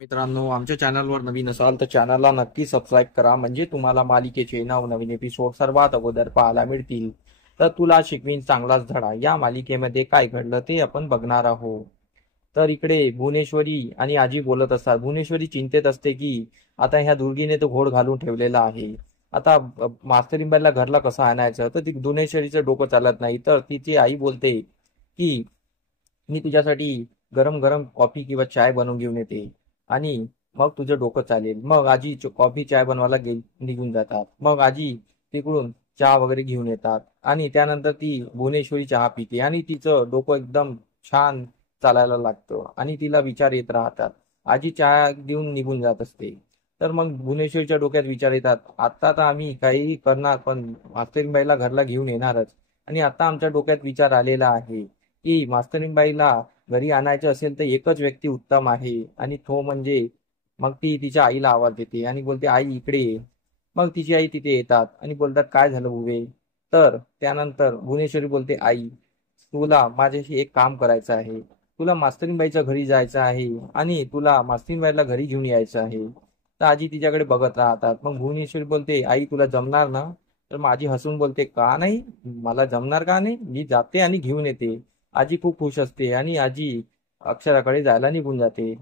मित्रांनो, आमच्या चॅनलवर नवीन असाल तर चॅनलला नक्की सबस्क्राईब करा, म्हणजे तुम्हाला मालिकेचे नवनवीन एपिसोड सर्वात अगोदर पाहायला मिळतील. तर तुला शिकवीन चांगलाच धडा या मालिकेमध्ये काय घडलं ते आपण बघणार आहोत. तर इकडे भुवनेश्वरी आणि आजी बोलत असतात. भुवनेश्वरी चिंतेत असते की आता ह्या दुर्गीने तो घोड घालून ठेवलेला आहे. आता मास्तरीबाईला घरला कसं आणायचं, तर ती भुवनेश्वरीचं डोकं चालत नाही. तर तिची आई बोलते की मी तुझ्यासाठी गरम गरम कॉफी किंवा चाय बनवून घेऊन येते आणि मग तुझं डोकं चालेल. मग आजी कॉफी चाय बनवायला निघून जातात. मग आजी तिकडून चहा वगैरे घेऊन येतात आणि त्यानंतर ती भुवनेश्वरी चहा पिते आणि तिचं डोकं एकदम छान चालायला लागतं आणि तिला विचार येत राहतात. आजी चहा देऊन निघून जात असते. तर मग भुवनेश्वरीच्या डोक्यात विचार येतात, आता तर आम्ही काही करणार पण मास्तरीबाईला घरला घेऊन येणारच. आणि आता आमच्या डोक्यात विचार आलेला आहे की मास्तरीबाईला घरी आणायचं असेल तर एकच व्यक्ती उत्तम आहे आणि तो म्हणजे, मग ती तिच्या आईला आवाज देते आणि बोलते, आई इकडे ये. मग तिची आई तिथे येतात आणि बोलतात, काय झालं उभे. तर त्यानंतर भुवनेश्वरी बोलते, आई तुला माझ्याशी एक काम करायचं आहे. तुला मास्तरीबाईच्या घरी जायचं आहे आणि तुला मास्तरीबाईला घरी घेऊन यायचं आहे. तर आजी तिच्याकडे बघत राहतात. मग भुवनेश्वरी बोलते, आई तुला जमणार ना. तर माझी हसून बोलते, का नाही, मला जमणार का नाही, मी जाते आणि घेऊन येते. आजी खूप खुश असते आणि आजी अक्षराकडे जायला निघून जाते.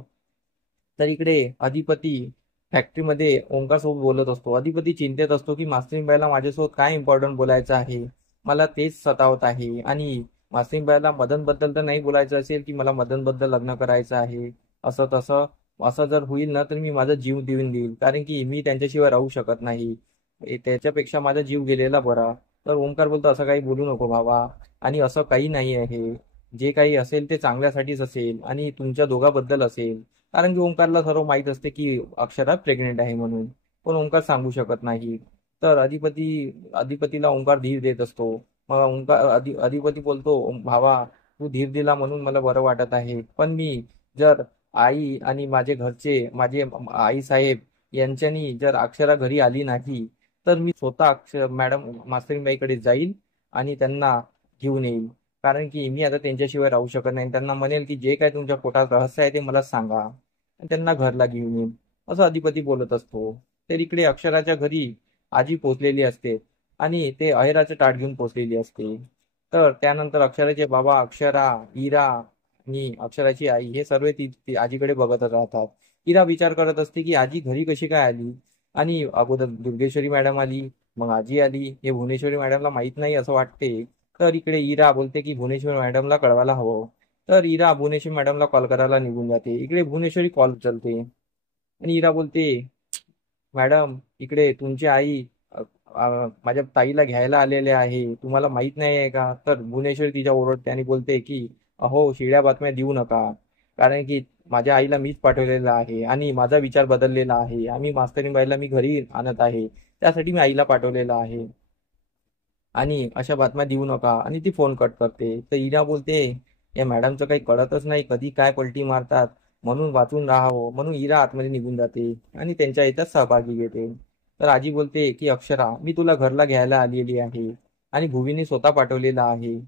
तर इकडे अधिपती फॅक्टरीमध्ये ओंकार सोबत बोलत असतो. अधिपती चिंतेत असतो की मास्तरीबाईला माझ्यासोबत काय इम्पॉर्टंट बोलायचं आहे, मला तेच सतावत आहे. आणि मास्तरीबाईला मदन बद्दल तर नाही बोलायचं असेल की मला मदन बद्दल लग्न करायचं आहे, असं तसं. असं जर होईल ना तर मी माझा जीव देऊन देईल, कारण की मी त्यांच्याशिवाय राहू शकत नाही. त्याच्यापेक्षा माझा जीव गेलेला बरा. तर ओंकार बोलतो, असं काही बोलू नको बाबा, आणि असं काही नाही आहे. जे काही असेल ते चांगल्यासाठीच असेल आणि तुमच्या दोघांबद्दल असेल. कारण की ओंकारला सर्व माहित असते की अक्षरा प्रेग्नेंट आहे म्हणून, पण ओंकार सांगू शकत नाही. तर अधिपतीला ओंकार धीर देत असतो. मग ओंकार अधिपती बोलतो, भावा तू धीर दिला म्हणून मला बरं वाटत आहे, पण मी जर आई आणि माझे घरचे, माझे आई साहेब यांच्यानी जर अक्षरा घरी आली नाही तर मी स्वतः मॅडम मास्तरीबाईकडे जाईल आणि त्यांना घेऊन येईल. कारण की मी आता त्यांच्याशिवाय राहू शकत नाही. त्यांना म्हणेल की जे काय तुमच्या पोटात रहस्य आहे ते मला सांगा आणि त्यांना घरला घेऊन येईल, असं अधिपती बोलत असतो. तर इकडे अक्षराच्या घरी आजी पोचलेली असते आणि ते अहेराचं ताट घेऊन पोचलेली असते. तर त्यानंतर अक्षराचे बाबा, अक्षरा, इरा आणि अक्षराची आई हे सर्व ती आजीकडे बघत राहतात. इरा विचार करत असते की आजी घरी कशी काय आली, आणि अगोदर दुर्गेश्वरी मॅडम आली, मग आजी आली, हे भुवनेश्वरी मॅडमला माहित नाही असं वाटते. तर इकडे इरा बोलते की भुवनेश्वरी मॅडमला कळवायला हवं. तर इरा भुवनेश्वरी मॅडमला कॉल करायला निघून जाते. इकडे भुवनेश्वरी कॉल उचलते आणि इरा बोलते, मॅडम इकडे तुमची आई माझ्या ताईला घ्यायला आलेले आहे, तुम्हाला माहित नाही आहे का. तर भुवनेश्वरी तिच्या ओरडते आणि बोलते की अहो, शिळ्या बातम्या देऊ नका, कारण की माझ्या आईला मीच पाठवलेलं आहे आणि माझा विचार बदललेला आहे. आम्ही मास्तरीबाईला मी घरी आणत आहे, त्यासाठी मी आईला पाठवलेलं आहे आणि अशा बातम्या देऊ नका. आणि ती फोन कट करते. तर इरा बोलते, या मॅडमचं काही कळतच नाही, कधी काय पलटी मारतात, म्हणून वाचून राहावं म्हणून इरा आतमध्ये निघून जाते आणि त्यांच्या याच्यात सहभागी घेते. तर आजी बोलते की अक्षरा, मी तुला घरला घ्यायला आलेली आहे आणि भुवीने स्वतः पाठवलेला आहे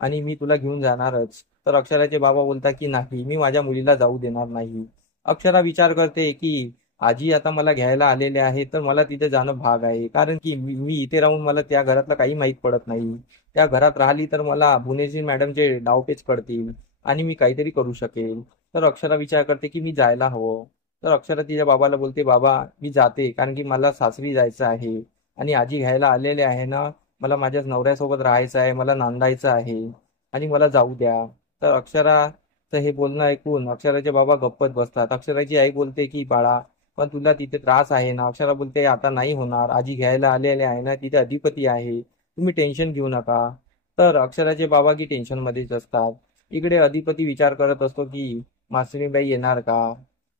आणि मी तुला घेऊन जाणारच. तर अक्षराचे बाबा बोलतात की नाही, मी माझ्या मुलीला जाऊ देणार नाही. अक्षरा विचार करते की आजी आता मला घ्यायला आलेले आहे तर मला तिथे जाणं भाग आहे, कारण की मी इथे राहून मला त्या घरातलं काही माहीत पडत नाही. त्या घरात राहिली तर मला भुवनेश्वरी मॅडमचे डावपेच कळतील आणि मी काहीतरी करू शकेल. तर अक्षरा विचार करते की मी जायला हवं. तर अक्षरा तिच्या बाबाला बोलते, बाबा मी जाते, कारण की मला सासरी जायचं आहे आणि आजी घ्यायला आलेले आहे ना, मला माझ्या नवऱ्यासोबत राहायचं आहे, मला नांदायचं आहे आणि मला जाऊ द्या. तर अक्षराचं हे बोलणं ऐकून अक्षराचे बाबा गप्पच बसतात. अक्षराची आई बोलते की बाळा, पण तुला तिथे त्रास आहे ना. अक्षरा बोलते, आता नाही होणार, आजी घ्यायला आलेले आहे ना, तिथे अधिपती आहे, तुम्ही टेन्शन घेऊ नका. तर अक्षराचे बाबा की टेन्शन मध्येच असतात. इकडे अधिपती विचार करत असतो की मास्तरीबाई येणार का.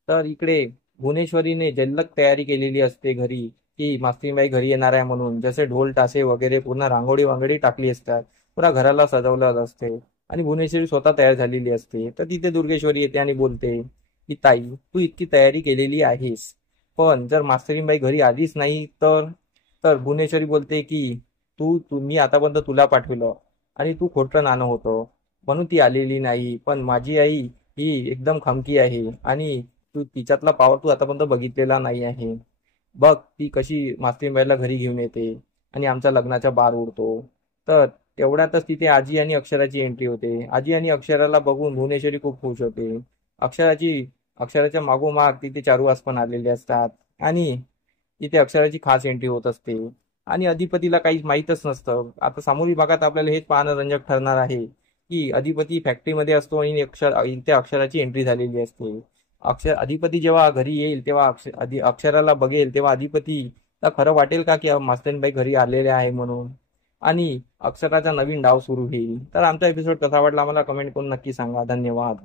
तर इकडे भुवनेश्वरीने जल्लक तयारी केलेली असते घरी, की मास्तरीबाई घरी येणार आहे म्हणून. जसे ढोल तासे वगैरे पूर्ण रांगोळी वांगोळी टाकली असतात, पुरा घराला सजवलं असते आणि भुवनेश्वरी स्वतः तयार झालेली असते. तर तिथे दुर्गेश्वरी येते आणि बोलते की ताई, तू इतकी तयारी केलेली आहेस, पण जर मास्तरीबाई घरी आलीच नाही तर. तर भुवनेश्वरी बोलते की मी आतापर्यंत तुला पाठवलं आणि तू खोटं नाणं होतं म्हणून ती आलेली नाही, पण माझी आई ही एकदम खमकी आहे आणि तू तिच्यातला पॉवर तू आतापर्यंत बघितलेला नाही आहे. बघ ती कशी मास्तीबाईला घरी घेऊन येते आणि आमच्या लग्नाचा बार उडतो. तर तेवढ्यातच तिथे आजी आणि अक्षराची एंट्री होते. आजी आणि अक्षराला बघून भुवनेश्वरी खूप खुश होते. अक्षराच्या मागोमाग तिथे चारुहास पण आलेले असतात आणि तिथे अक्षराची खास एंट्री होत असते. आणि अधिपतीला काहीच माहीतच नसतं. आता सामोरी भागात आपल्याला हेच पाहणं रंजक ठरणार आहे की अधिपती फॅक्टरीमध्ये असतो आणि इथे अक्षराची एंट्री झालेली असते. अधिपती जेव्हा घरी येईल तेव्हा अक्षराला बघेल तेव्हा अधिपतीला खरं वाटेल का की मास्तरबाई घरी आलेले आहे म्हणून, आणि अक्षराचा नवीन डाव सुरू होईल. तर आमचा एपिसोड कसा वाटला आम्हाला कमेंट करून नक्की सांगा. धन्यवाद.